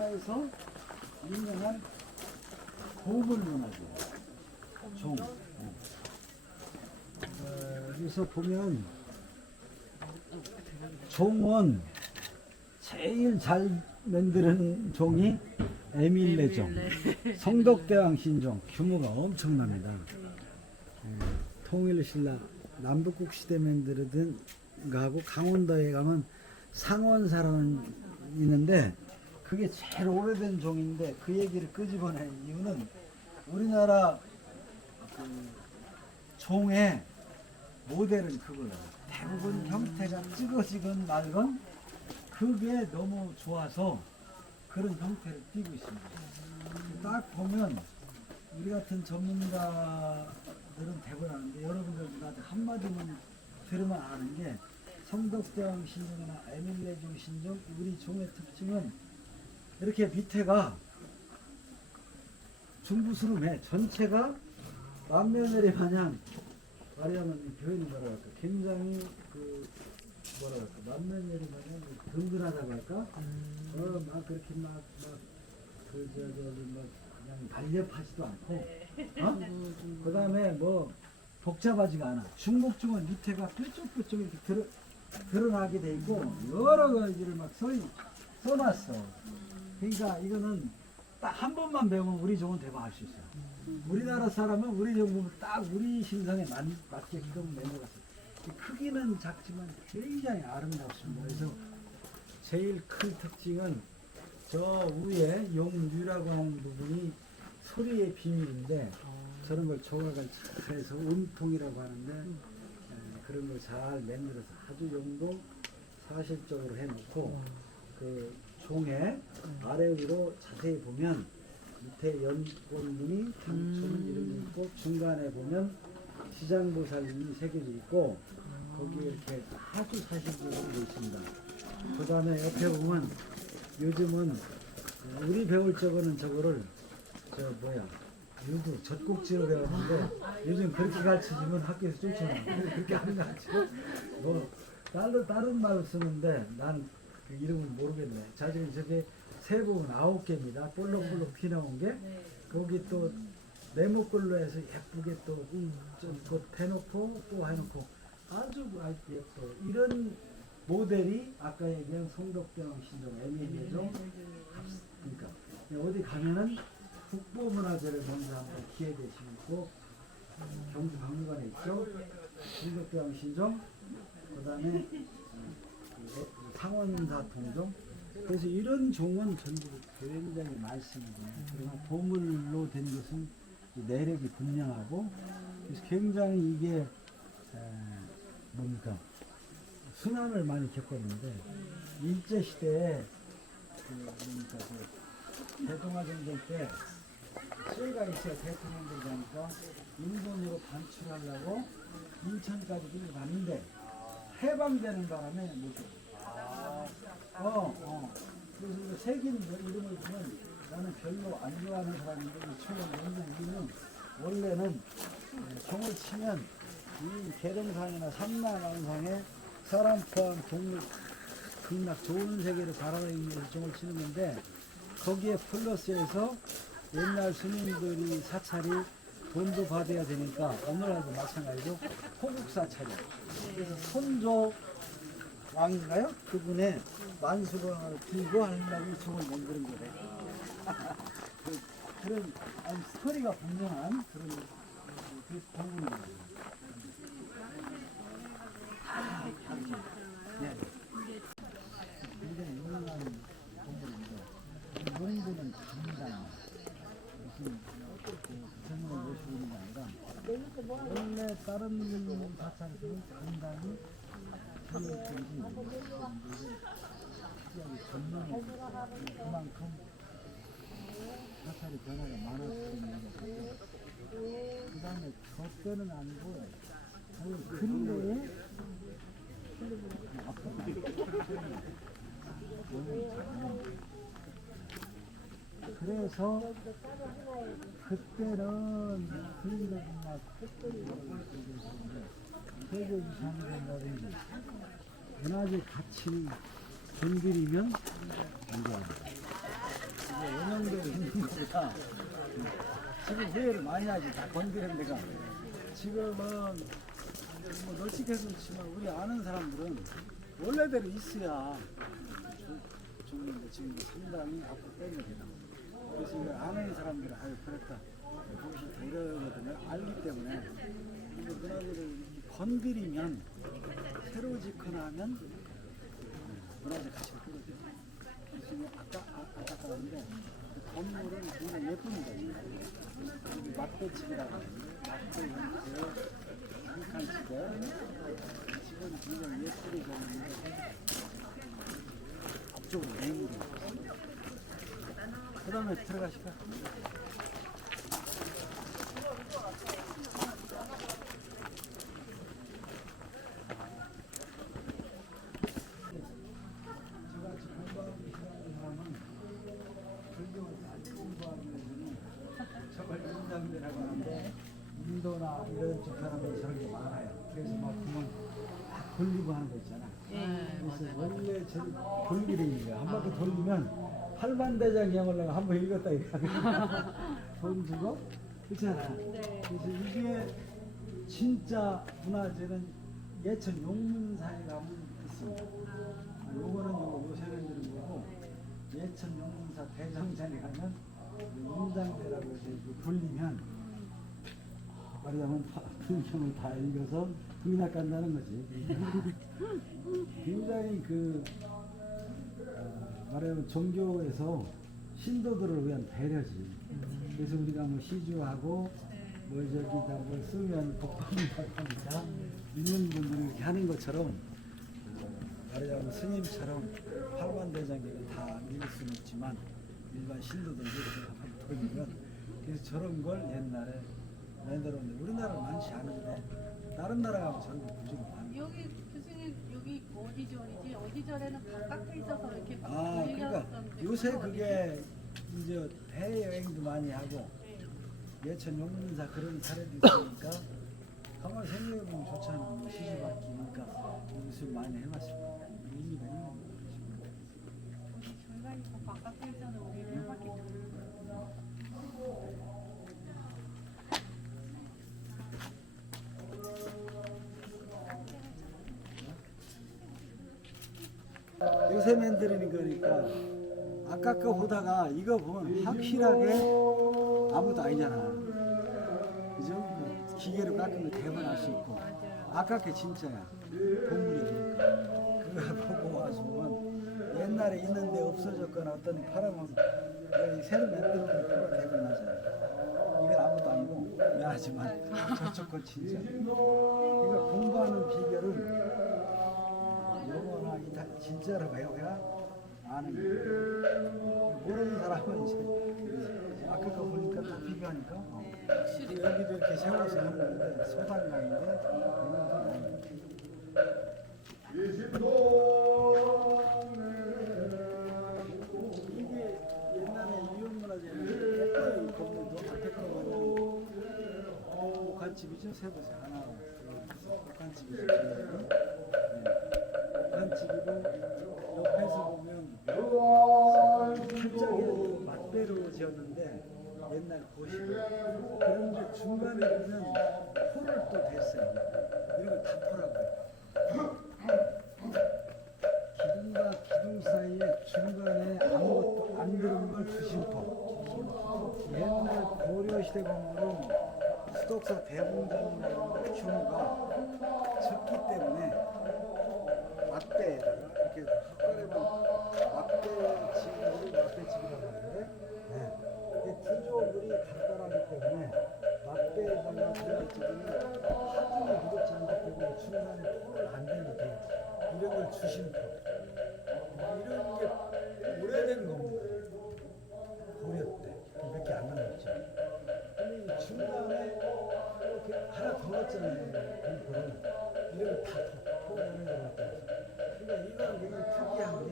역사에서 유명한 보물 문화죠. 종. 여기서 보면 종은 제일 잘 만드는 종이 에밀레종, 성덕대왕 신종. 규모가 엄청납니다. 통일신라 남북국 시대 만들어든 거하고 강원도에 가면 상원사라는 있는데 그게 제일 오래된 종인데 그 얘기를 끄집어낸 이유는 우리나라 그 종의 모델은 그거예요. 대부분 형태가 찌그지건 말건 그게 너무 좋아서 그런 형태를 띠고 있습니다. 딱 보면 우리 같은 전문가들은 대부분 아는데 여러분들 나한테 한마디만 들으면 아는 게 성덕대왕 신종이나 에밀레종 신종 우리 종의 특징은 이렇게 밑에가 중부스름해. 전체가 만면열이 마냥 말하면 이 표현이 뭐라 할까 굉장히 그 뭐라 할까 만면열이 마냥 든든하다고 할까 막 그렇게 막 그냥 날렵하지도 않고 그 다음에 뭐 복잡하지가 않아. 중국종은 밑에가 뾰족뾰족 이렇게 드러나게 돼 있고 여러 가지를 막 써놨어. 그러니까 이거는 딱 한 번만 배우면 우리 종은 대박 할 수 있어. 우리나라 사람은 우리 종 보면 딱 우리 신상에 맞게끔 만들었어. 크기는 작지만 굉장히 아름답습니다. 그래서 제일 큰 특징은 저 위에 용류라고 하는 부분이 소리의 비밀인데 저런 걸 조각을 잘 해서 음통이라고 하는데 그런 걸 잘 만들어서 아주 용도 사실적으로 해놓고 그 종의 아래 위로 자세히 보면 밑에 연꽃무늬 당천 이름이 있고 중간에 보면 시장보살님이 새겨져 있고 거기에 이렇게 아주 사실적으로 되어 있습니다. 그 다음에 옆에 보면 요즘은 우리 배울 적은 저거를 유두 젖꼭지로 배웠는데 요즘 그렇게 가르치면 학교에서 쫓아나. 그렇게 안 가르치고 뭐 다른 말을 쓰는데 나는 그 이름을 모르겠네. 자 지금 저게 세 부분 9개입니다. 볼록볼록 피 나온 게 거기 또 네모꼴로 해서 예쁘게 또 해놓고 또 해놓고 아주 예뻐. 이런 모델이 아까 얘기한 성덕대왕 신종 에밀레종 그러니까 어디 가면은 국보문화재를 먼저 한번 기회 되시면 꼭 경주 박물관에 있죠. 성덕대왕 신종 그 다음에 상원사 통종. 그래서 이런 종은 전부 굉장히 많습니다. 그리고 보물로 된 것은 내력이 분명하고 그래서 굉장히 이게 뭡니까 순환을 많이 겪었는데 일제 시대에 뭡니까 대동아전쟁 때 수혜가 있어야 대통령들이 가니까 일본으로 반출하려고 인천까지 끌려갔는데 해방되는 바람에 못 그래서 새긴 이름을 보면 나는 별로 안 좋아하는 사람인데 우리는 원래는 종을 치면 이 계룡상이나 삼라왕상에 사람 포함 동물 극락 좋은 세계를 바라보기 위해서 종을 치는 건데 거기에 플러스해서 옛날 스님들이 사찰이 돈도 받아야 되니까 오늘날도 마찬가지로 호국 사찰이에요. 그래서 손조 왕인가요? 그분의 만수령을 들고 하려고 종을 만드는 거래. 그런 스토리가 분명한 그런 부분입니다. 네. 굉장히 유명한 동물인데 농부는 강당 무슨 전문을 모시고 있는 게 아니라 원래 다른 사찰에서는 강당이 그만큼 사찰의 변화가 많았다는 얘기가 그 다음에 저 때는 아니고 근래에 그래서 그때는 스님들은 막 세계유산이 된다든지 문화적 가치를 건드리면 안 좋아합니다. 원형대로 있는 것보다 지금 후회를 많이 하지. 다 건드린 데가. 지금은 뭐 널찍해서 그렇지만 우리 아는 사람들은 원래대로 있어야 좋은데 지금 상당히 앞으로 빼야 되나. 그래서 이거 아는 사람들은 아유 그렇다. 그것이 되려거든요. 알기 때문에 이거 문화재를 이렇게 건드리면 새로 짓거나 하면 문화재 가치가 떨어져요. 그래서 아까 그랬는데 건물은 굉장히 예쁩니다. 여기 막대집이라고 해요. 막대 형태 한칸 집에 집은 굉장히 예쁘게 지었는데 앞쪽으로 매물이 있습니다. 그 다음에 들어가실까? 인도나 이런 쪽 사람들이 저런 게 많아요. 그래서 막 보면 다 돌리고 하는 거 있잖아. 그래서 원래 저 돌기를 있는 거야. 한 바퀴 돌리면 팔만대장 경을 한번 읽었다 이거야. 돈 주고 그렇잖아. 그래서 이게 진짜 문화재는 예천 용문사에 가면 있습니다. 요거는 요 세면들은 거고 예천 용문사 대정전에 가면 임장대라고 해서 돌리면 말하자면 불경을 다 읽어서 불이나 깐다는 거지. 굉장히 말하자면 종교에서 신도들을 위한 배려지. 그래서 우리가 뭐 시주하고 뭐 저기다 뭐 쓰면 복받는다고 하니까 있는 분들이 이렇게 하는 것처럼 말하자면 스님처럼 팔만대장경을 다 읽을 수는 있지만 일반 신도들도 이렇게 돌리면 그래서 저런 걸 옛날에 만들었는데 우리나라는 많지 않은데 다른 나라 가면 저런 거 보지는 않아요. 여기 교수님 여기 어디 절이지? 어디 절에는 바깥에 있어서 이렇게 막 그러니까 요새 그게 이제 해외여행도 많이 하고 예천 용문사 그런 사례도 있으니까 가만히 생각해보면 좋잖아. 뭐 시집 바뀌니까 이것을 많이 해봤습니다. 의미가 있는 거죠. 중간에 바깥에 있어서 우리 해봤기 요새 만드는 거니까 아까 거 보다가 이거 보면 확실하게 아무도 아니잖아. 그죠? 그 기계로 깎은 거 대번 알 수 있고 아까 게 진짜야. 보물이니까 그거 보고 와서 보면 옛날에 있는데 없어졌거나 어떤 파라면 여기 새로 만드는 거 그거 대번 나잖아. 이건 아무도 아니고 미안하지만 저쪽 건 진짜. 이거 공부하는 비결은 영어나 이탈 진짜로 배워야 아는 거예요. 모르는 사람은 이제 아까 거 보니까 다 비교하니까 확실히 여기도 이렇게 세워서 하는 건데 소단강인데 이게 옛날에 유형문화재는 깨끗이 건물도 앞에 거는 복한집이죠. 세보세요. 하나 복한집이죠. 집이고 옆에서 보면 철장이 맞대로 지었는데 옛날 고시고 그런데 중간에 보면 포를 또 댔어요. 이런 걸 다 포라고요. 기둥과 기둥 사이에 중간에 아무것도 안 들은 걸 주심포. 옛날 고려시대 건물은 수덕사 대봉장이라는 규모가 적기 때문에 맞대에다가 이렇게 헛간에만 맞대집이라고 하는데 구조물이 간단하기 때문에 맞대에다가 맞대집은 하중에 묻었지 않기 때문에 중간에 포를 안 대는데 이런 걸 주심포 이런 게 오래된 겁니다. 고려 때 몇 개 안 남았죠. 근데 중간에 이렇게 하나 더 넣었잖아요. 공포를 이런 다 포를 넣었다. 그러니까 이건 굉장히 특이한 게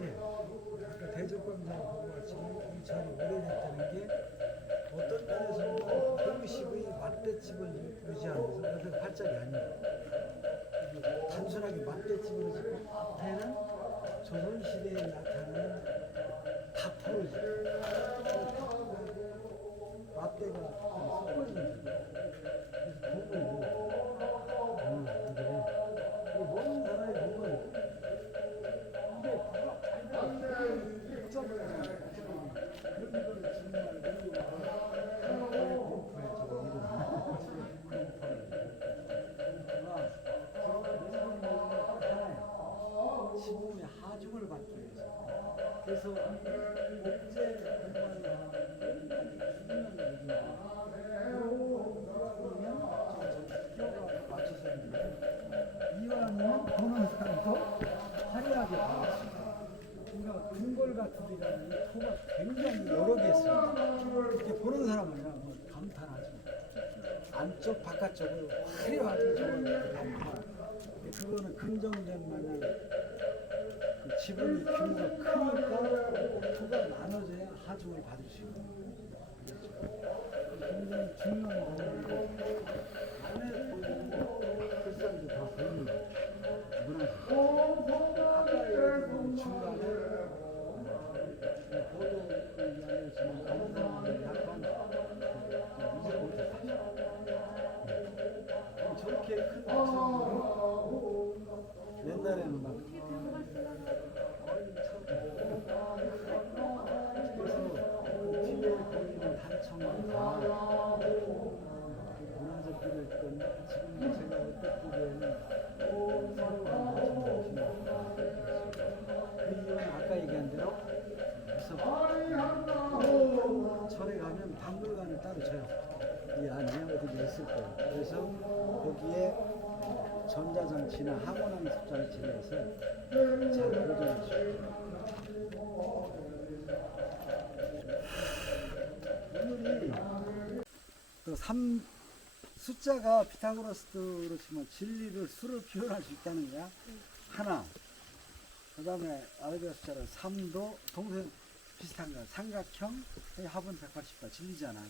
아까 대적광장 보고 같이 이 절이 오래됐다는 게 어떤 면에서는 형식의 맞대집을 유지하면서 그래서 활짝이 아니에요. 단순하게 맞대집으로 짓고 앞에는 조선시대에 나타나는 다포를 짓고 지붕의 하중을 받기 위해서. 그래서 목재 공부하는 사람은 끝까지 죽는 얘기야. 그러면 맞춰서 있는데 이왕이면 보는 사람도 화려하게 봐야 수 있다. 그러니까 궁궐 같은 데라는 이 토가 굉장히 여러 개 있습니다. 이렇게 보는 사람은 뭐 감탄하지. 안쪽 바깥쪽으로 화려하게 저걸 감탄. 그거는 긍정된 마냥 그 지붕이 규모가 크니까 토가 나눠져야 하중을 받을 수 있는 거죠. 굉장히 중요한 부분인데 안에 보이는 글상도 다 보이는 거죠. 문화재. 아까 얘기한 중간에 보도 얘기하였지만 다른 사람들이 약간 이제 못했어요. 저렇게 큰 박수를 옛날에는 막 그래서 뒤에 보이는 단청이 다 문화재들을 했던데 지금 제가 어떻게 보기에는 새로운 단청이 그 이유는 아까 얘기한 대로 무섭고 절에 가면 박물관을 따로 줘요. 이 안에 어디가 있을 거예요. 그래서 거기에 전자장치나 항원항습 장치를 해서 잘 보존해 주죠. 오늘이 그 숫자가 피타고라스로 치면 진리를 수로 표현할 수 있다는 거야. 하나. 그 다음에 아라비아 숫자는 3도 동생 비슷한 거야. 삼각형 합은 180다. 진리잖아.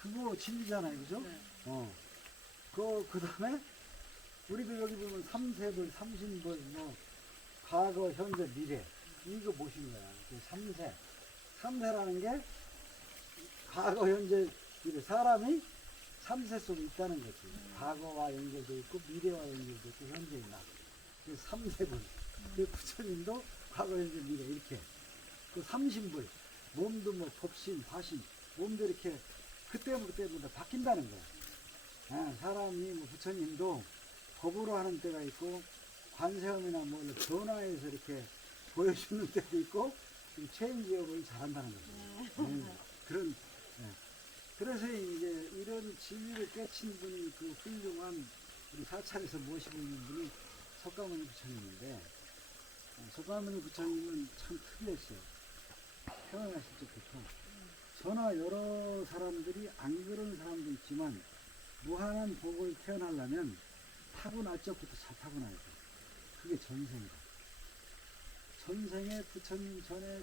그거 진리잖아요. 그죠? 네. 그 다음에 우리도 여기 보면 삼세벌, 삼신벌, 뭐 과거, 현재, 미래 이거 보신 거야. 그 삼세. 삼세라는 게 과거, 현재, 미래. 사람이 삼세 속에 있다는 거지. 과거와 연결되어 있고 미래와 연결되어 있고 현재 있나. 그 삼세벌. 그 부처님도 과거, 현재, 미래 이렇게. 그 삼신벌. 몸도 뭐 법신, 화신. 몸도 이렇게 그때부터 바뀐다는 거야. 사람이 뭐 부처님도 법으로 하는 때가 있고 관세음이나 뭐 변화해서 이렇게 보여주는 때도 있고 체인지업을 잘한다는 거죠. 그런. 그래서 이제 이런 진리를 깨친 분이 그 훌륭한 우리 사찰에서 모시고 있는 분이 석가모니 부처님인데 석가모니 부처님은 참 특이했어요. 태어나실 때부터. 저나 여러 사람들이 안 그런 사람도 있지만 무한한 복을 태어나려면 타고날 적부터 잘 타고나야 돼. 그게 전생이다. 전생에 부처님 전에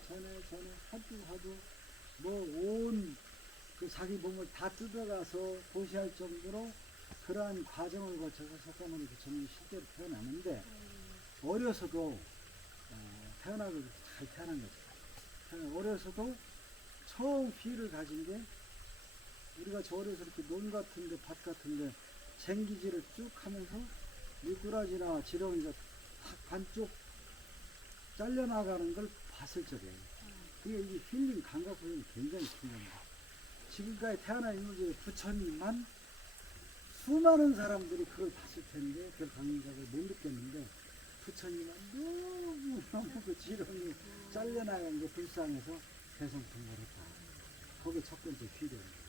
하도 뭐 온 그 자기 몸을 다 뜯어가서 고시할 정도로 그러한 과정을 거쳐서 석가모니 부처님이 실제로 태어나는데 어려서도 태어나고 잘 태어난 거죠. 어려서도 처음 귀를 가진 게 우리가 절에서 이렇게 논 같은데 밭 같은데 쟁기질을 쭉 하면서 미꾸라지나 지렁이가 반쪽 잘려나가는 걸 봤을 적에 그게 이 힐링 감각 훈련이 굉장히 중요합니다. 지금까지 태어나 있는 게 부처님만 수많은 사람들이 그걸 봤을 텐데 그 감각을 못 느꼈는데 부처님은 너무 그 지렁이 잘려나간 게 불쌍해서 대성통보했다. 그게 첫 번째 필요합니다.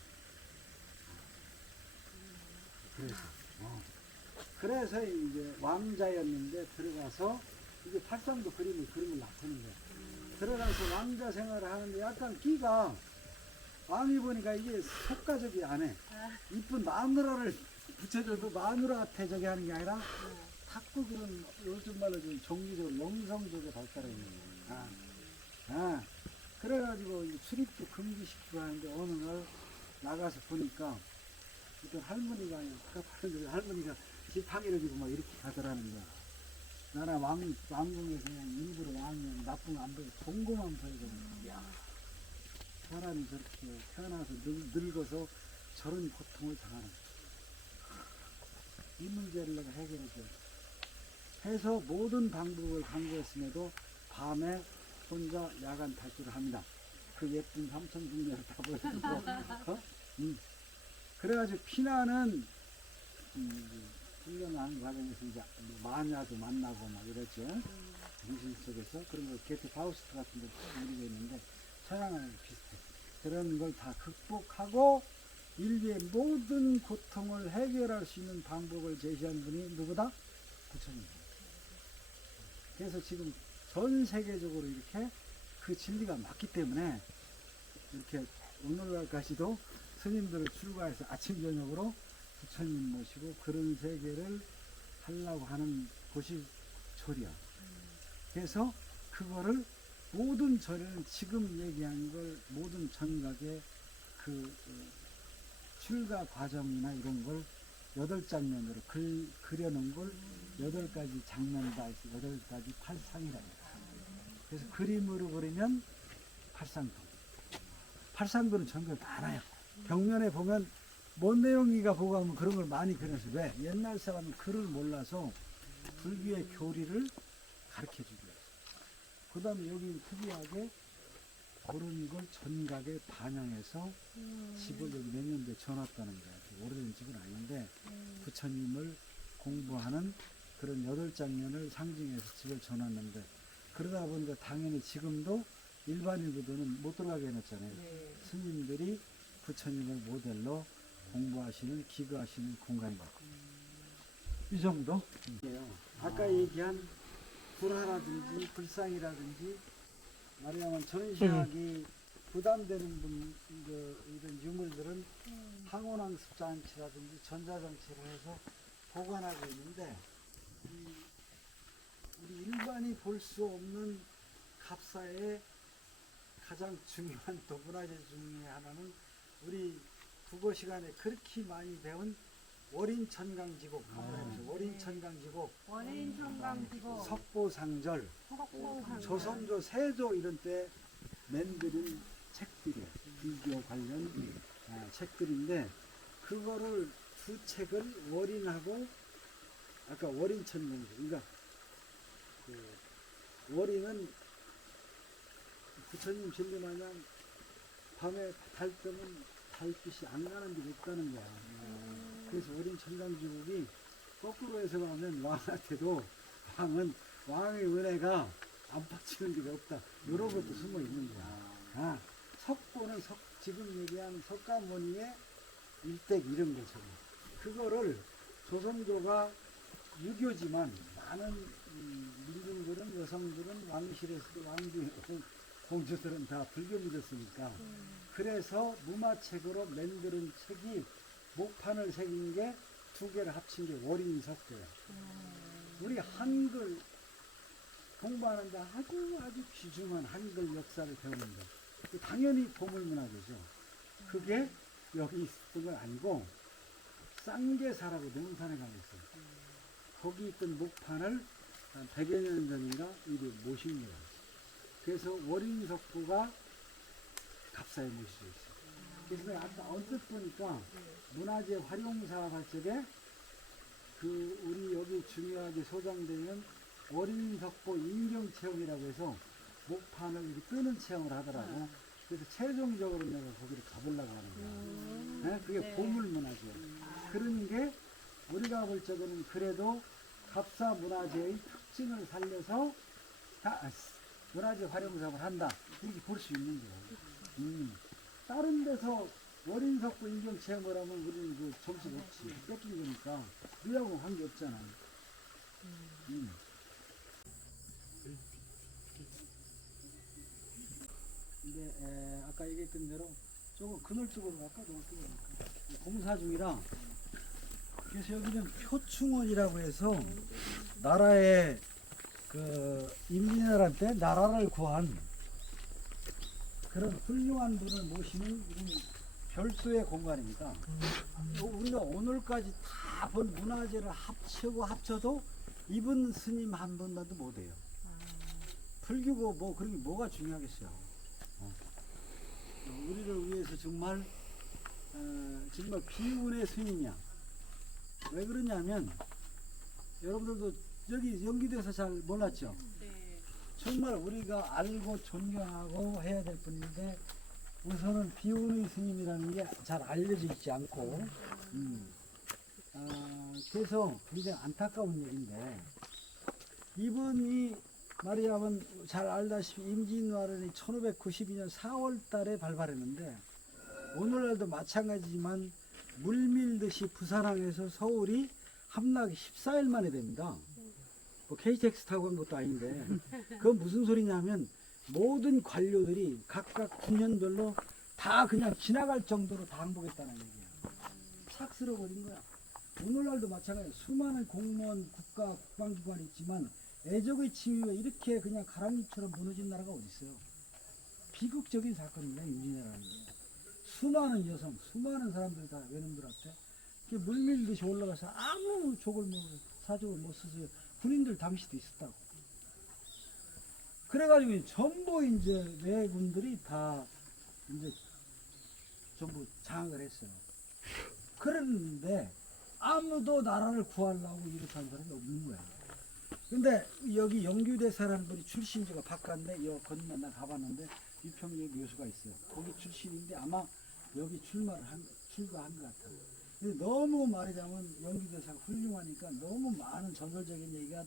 그래서 이제 왕자였는데 들어가서 이게 팔상도 그림을 나타낸 거야. 들어가서 왕자 생활을 하는데 약간 끼가 왕이 보니까 이게 속가적이 안 해. 이쁜 마누라를 붙여줘도 마누라한테 저기 하는 게 아니라 자꾸 그런 요즘 말로 좀 종기적으로 영성적으로 발달해 있는 거야. 그래가지고 출입도 금지시키고 하는데 어느 날 나가서 보니까 어떤 할머니가 할머니가 지팡이를 지고 막 이렇게 가더라는 거야. 나는 왕궁에서 그냥 일부러 왕이 나쁜 거 안 보이고 동고만 보이거든. 야, 사람이 저렇게 태어나서 늙어서 저런 고통을 당하는 거야. 이 문제를 내가 해결해줘. 해서 모든 방법을 강구했음에도 밤에 혼자 야간 탈출을 합니다. 그 예쁜 삼천 중녀를 다 보여주고 그래가지고 피나는 훈련하는 과정에서 이제 마녀도 만나고 막 이랬죠. 정신 속에서 그런 거 게트 파우스트 같은 데 우리가 있는데 서양하고 비슷해. 그런 걸 다 극복하고 인류의 모든 고통을 해결할 수 있는 방법을 제시한 분이 누구다? 부처님입니다. 그래서 지금 전 세계적으로 이렇게 그 진리가 맞기 때문에 이렇게 오늘날까지도 스님들을 출가해서 아침 저녁으로 부처님 모시고 그런 세계를 하려고 하는 곳이 절이야. 그래서 그거를 모든 절에는 지금 얘기한 걸 모든 전각의 그 출가 과정이나 이런 걸 8장면으로 그려놓은 걸 8가지 장면이다 해서 8가지 팔상이라 해요. 그래서 그림으로 그리면 팔상도. 팔상도는 전부 많아요. 벽면에 보면 뭔 내용이가 보고 하면 그런 걸 많이 그려서 왜? 옛날 사람은 글을 몰라서 불교의 교리를 가르쳐 주고 그 다음에 여기 특이하게 그런 걸 전각에 반영해서 집을 여기 몇 년도에 전왔다는 거야. 오래된 집은 아닌데 부처님을 공부하는 그런 8장면을 상징해서 집을 전왔는데 그러다 보니까 당연히 지금도 일반인들은 못 들어가게 해놨잖아요. 네. 스님들이 부처님을 모델로 공부하시는 기거하시는 공간이고 이 정도? 아까 얘기한 불화라든지 불상이라든지 말하자면 전시하기 부담되는 이런 유물들은 항온항습장치라든지 전자장치를 해서 보관하고 있는데 우리 일반이 볼 수 없는 갑사의 가장 중요한 또 문화재 중에 하나는 우리 국어 시간에 그렇게 많이 배운 월인천강지곡 월인천강지곡 원인천강지고 석보상절 조선조 세조 이런 때 만들인 책들이에요. 불교 관련 책들인데 그거를 두 책을 월인하고 아까 월인천강지곡 그러니까 그 월인은 부처님 진리 마냥 밤에 달 뜨면 달빛이 안 가는 게 없다는 거야. 그래서 어린 천강지국이 거꾸로 해서 가면 왕한테도 왕의 은혜가 안 뻗치는 게 없다. 이런 것도 숨어 있는 거야. 석보는 지금 얘기한 석가모니의 일댁 이런 거죠. 그거를 조선조가 유교지만 많은 민중들은 여성들은 왕실에서도 공주들은 다 불교 믿었으니까 그래서 무마책으로 만드는 책이 목판을 새긴 게 두 개를 합친 게 월인석도예요. 우리 한글 공부하는데 아주 귀중한 한글 역사를 배우는데 당연히 보물문화재죠. 그게 여기 있었던 건 아니고 쌍계사라고 명산에 가면 있어요. 거기 있던 목판을 한 100여 년 전인가 이리 모신 거예요. 그래서 월인석도가 갑사에 모시져 있어요. 그래서 내가 아까 언뜻 보니까 문화재 활용사 발적에 그 우리 여기 중요하게 소장되어 있는 월인석보 인경체험이라고 해서 목판을 이렇게 뜨는 체험을 하더라고. 그래서 최종적으로 내가 거기를 가보려고 하는 거야. 네? 그게 보물문화재. 그런 게 우리가 볼 적에는 그래도 갑사 문화재의 특징을 살려서 문화재 활용 사업을 한다. 이렇게 볼 수 있는 거예요. 다른 데서 월인석보 인경 체험을 하면 우리는 그 점수 없지. 뺏긴 거니까. 우리하고 관계 없잖아. 근데 아까 얘기했던 대로 조금 그늘 쪽으로 갈까? 노을 쪽으로 갈까? 공사 중이라 그래서 여기는 표충원이라고 해서 나라의 그 임진왜란 나라를 구한 그런 훌륭한 분을 모시는 별도의 공간입니다. 우리가 오늘까지 다 본 문화재를 합쳐도 이분 스님 한 분만도 못해요. 불교고 뭐 그런 게 뭐가 중요하겠어요. 우리를 위해서 정말 비운의 스님이야. 왜 그러냐면 여러분들도 여기 연기돼서 잘 몰랐죠? 네. 정말 우리가 알고 존경하고 해야 될 분인데 우선은 비운의 스님이라는 게 잘 알려져 있지 않고 그래서 굉장히 안타까운 얘기인데 이분이 말하자면 잘 알다시피 임진왜란이 1592년 4월 달에 발발했는데 오늘날도 마찬가지지만 물밀듯이 부산항에서 서울이 함락이 14일 만에 됩니다. 뭐 KTX 타고 간 것도 아닌데 그건 무슨 소리냐면 모든 관료들이 각각 군년별로 다 그냥 지나갈 정도로 다 항복했다는 얘기야. 싹 쓸어버린 거야. 오늘날도 마찬가지야. 수많은 공무원, 국가, 국방기관이 있지만 애적의 침입에 이렇게 그냥 가랑비처럼 무너진 나라가 어디 있어요? 비극적인 사건입니다. 임진왜란은. 수많은 여성, 수많은 사람들 다 외놈들 앞에 물밀듯이 올라가서 아무 사족을 못 써서 군인들 당시도 있었다고. 그래가지고 전부 이제 왜군들이 다 이제 전부 장악을 했어요. 그런데 아무도 나라를 구하려고 이렇게 한 사람이 없는 거예요. 근데 여기 영규대사라는 분이 출신지가 바깥인데 여 건너 나 가봤는데 유평역 묘수가 있어요. 거기 출신인데 아마 여기 출가한 것 같아요. 근데 너무 말하자면 영규대사가 훌륭하니까 너무 많은 전설적인 얘기가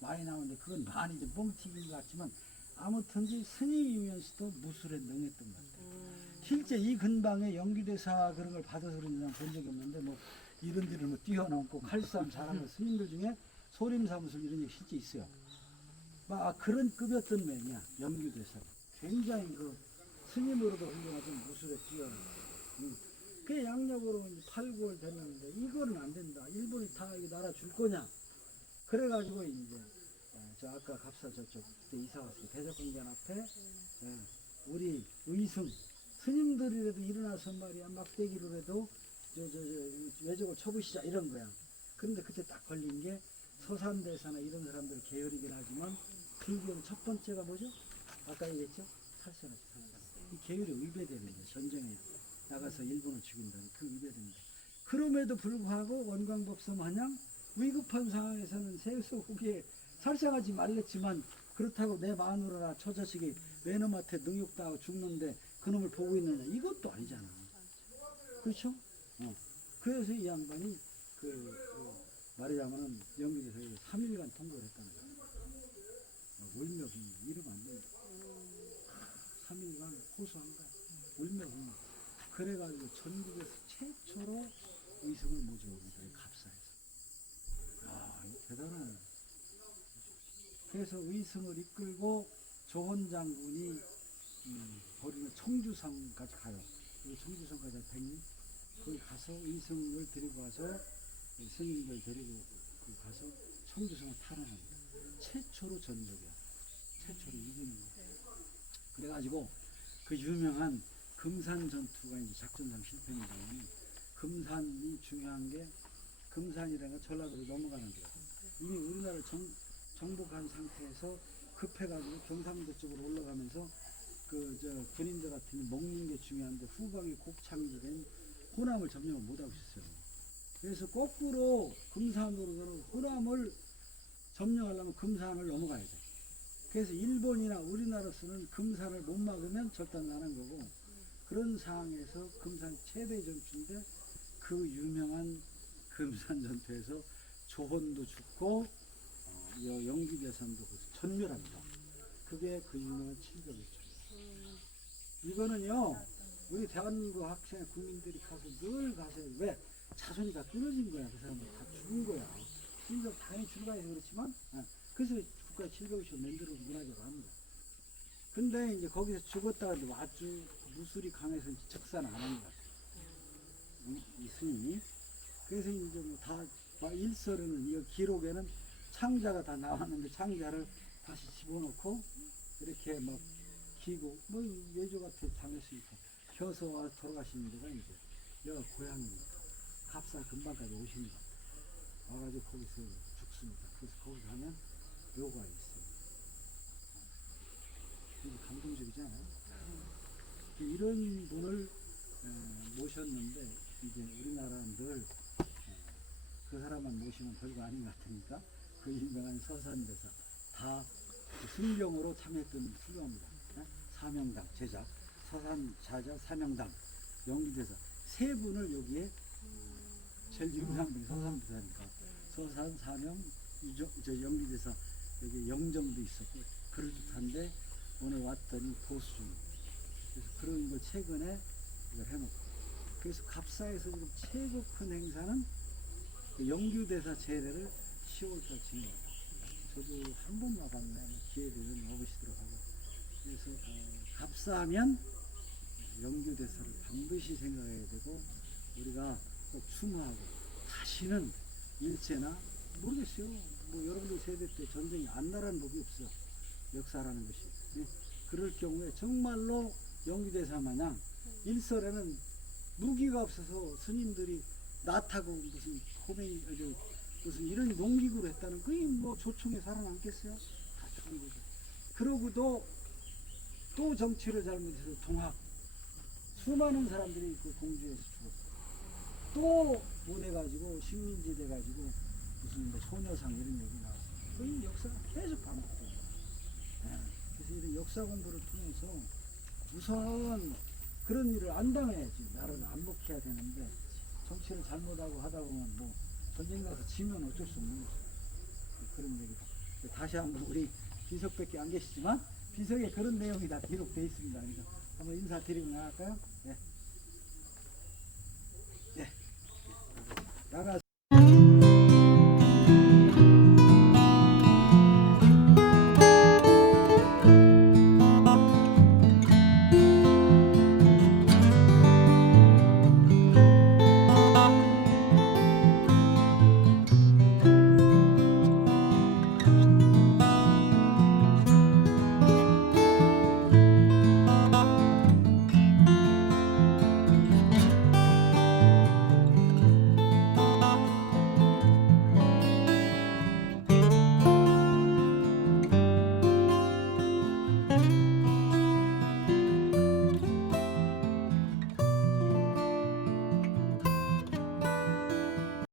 많이 나오는데 그건 많이 이제 뻥튀기인 것 같지만 아무튼 스님이면서도 무술에 능했던 것 같아요. 실제 이 근방에 영규대사 그런 걸 받아서 그런지 난 본 적이 없는데 뭐 이런 데를 뭐 뛰어넘고 칼싸움 잘하는 스님들 중에 소림사무술 이런 게 실제 있어요. 막 그런 급이었던 면이야. 영규대사 굉장히 그 스님으로도 훌륭하지만 무술에 뛰어난 그 양력으로 8, 9월 됐는데 이거는 안 된다. 일본이 다 이 나라 줄 거냐. 그래가지고 이제 저 아까 갑사 저쪽 그때 이사 왔을 때 대적궁전 앞에 우리 의승 스님들이라도 일어나서 말이야 막대기로 해도 외적을 쳐부시자 이런 거야. 근데 그때 딱 걸린 게 서산대사나 이런 사람들 계열이긴 하지만 불교의 첫 번째가 뭐죠? 아까 얘기했죠? 살생하지 살생. 이 계열이 위배되는 거예요. 전쟁에 나가서 일본을 죽인다는 그 위배됩니다. 그럼에도 불구하고 원광법사 마냥 위급한 상황에서는 세수국에 살생하지 말랬지만 그렇다고 내 마누라나 처자식이 외놈한테 능욕당하고 죽는데 그놈을 보고 있느냐 이것도 아니잖아. 그렇죠? 그래서 이 양반이 말하자면은 영국에서 3일간 통보를 했다는 거야. 울며불며 이러면 안 된다. 3일간 호소한 거야. 울며불며. 그래가지고 전국에서 최초로 의성을 모집합니다. 갑사에서. 대단한. 그래서 의성을 이끌고 조원 장군이 거리는 청주성까지 가요. 청주성까지 100리. 거기 가서 의성을 데리고 가서 스님들 데리고 가서 청주성을 탈환합니다. 최초로 전적이야. 최초로 이기는 거야. 그래가지고 그 유명한 금산 전투가 이제 작전상 실패입니다만 금산이 중요한 게 금산이라는 건 전라도로 넘어가는 거예요. 이미 우리나라를 정복한 상태에서 급해가지고 경상도 쪽으로 올라가면서 군인들 같은 먹는 게 중요한데 후방에 곡창이 된 호남을 점령을 못하고 있었어요. 그래서 거꾸로 금산으로는 호남을 점령하려면 금산을 넘어가야 돼. 그래서 일본이나 우리나라로서는 금산을 못 막으면 절단나는 거고 그런 상황에서 금산 최대 전투인데 그 유명한 금산 전투에서 조헌도 죽고 영기대산도 전멸합니다. 그게 그 유명한 700일초예요. 이거는요 우리 대한민국 학생 국민들이 가서 늘 가서 왜 자손이 다 끊어진 거야. 그 사람들 다 죽은 거야. 심지어 당연히 출가해서 그렇지만 그래서 국가 700일초 만들어 문화적으로 합니다. 근데 이제 거기서 죽었다가 아주 무술이 강해서 적산 안 한 것 같아요. 이 스님이. 그래서 이제 다 일설에는 이 기록에는 창자가 다 나왔는데 창자를 다시 집어넣고 이렇게 막 기고 뭐 외조 같은 당했으니까 겨서 와 돌아가시는 데가 이제 여가 고향입니다. 갑사 근방까지 오십니다. 와가지고 거기서 죽습니다. 그래서 거기 가면 묘가 있어요. 이게 감동적이지 않아요? 이런 분을 모셨는데 이제 우리나라는 늘 그 사람만 모시면 별거 아닌 것 같으니까 그 유명한 서산대사 다 순경으로 참여했던 훌륭합니다. 사명당 제자, 서산 자자 사명당 연기대사 세 분을 여기에 제일 유명한 분이 서산부사니까 서산 사명 저 연기대사 여기 영정도 있었고 그럴듯한데 오늘 왔더니 보수 중. 그래서 그런 걸 최근에 이걸 해놓고 그래서 갑사에서 지금 최고 큰 행사는 그 영규대사 제례를 10월달 진행합니다. 저도 한 번 와봤네. 기회 되면 와보시도록 하고. 그래서 갑사하면 영규대사를 반드시 생각해야 되고 우리가 꼭 추모하고 다시는 일제나 모르겠어요. 뭐 여러분들 세대 때 전쟁이 안 나라는 법이 없어요. 역사라는 것이. 예? 그럴 경우에 정말로 영규대사 마냥 일설에는 무기가 없어서 스님들이 나타고 무슨 호맹이 무슨 이런 농기구로 했다는 그게 뭐 조총에 살아남겠어요? 다 죽은 거죠. 그러고도 또 정치를 잘못해서 동학 수많은 사람들이 그 공주에서 죽었어요. 또 뭐 돼가지고 식민지 돼가지고 무슨 뭐 소녀상 이런 얘기 나왔어요. 그 역사가 계속 반복돼요. 네. 그래서 이런 역사 공부를 통해서 우선 그런 일을 안 당해야지. 나라를 안 먹혀야 되는데 정치를 잘못하고 하다 보면 뭐 전쟁 가서 지면 어쩔 수 없는 거죠. 그런 얘기다. 다시 한번 우리 비석밖에 안 계시지만 비석에 그런 내용이 다 기록되어 있습니다. 그래서 한번 인사드리고 나갈까요? 네. 네. 나가